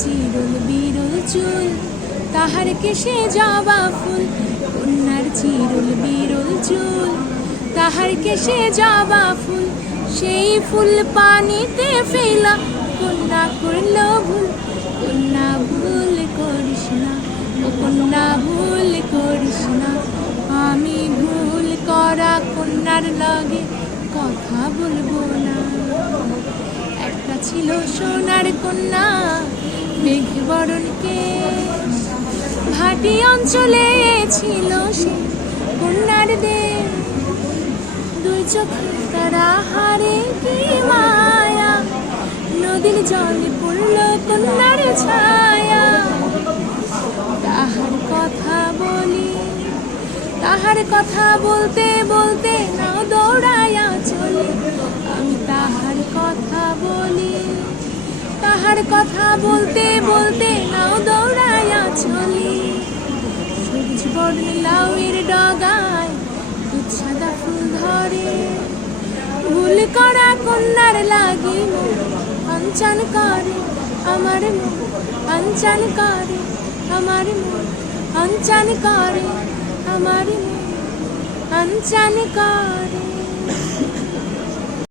চিরল বিরল চুল, তাহার কেশে জবা ফুল। কন্যার চিরল বিরল চুল, তাহার কেশে জবা ফুল। সেই ফুল পানিতে ফেলা, কন্যা করল ভুল। কন্যা ভুল করিস না, ও কন্যা ভুল করিস না। আমি ভুল করা কন্যার লগে কথা বলবো না। একটা ছিল সোনার কন্যা, মেঘে বরণ কেশ। ভাটি অঞ্চলে ছিল সে কন্যার দেশ। দুই চোখে তারা হারে কি মায়া, নদীর জলে পড়ল কন্যার ছায়া। তাহার কথা বলি, তাহার কথা বলতে বলতে নাও দৌড়াইয়া চলি। আমি তাহার কথা বলি, তাহার কথা বলতে বলতে নাও দৌড়াইয়া চলি। সবুজ বর্ণ লাউয়ের ডগায় দুধ সাদা ফুল ধরে। ভুল করা কন্যার লাগি মন আনচান করে আমার মন, আনচান করে আমার মন, আনচান করে আমার মন, আনচান করে।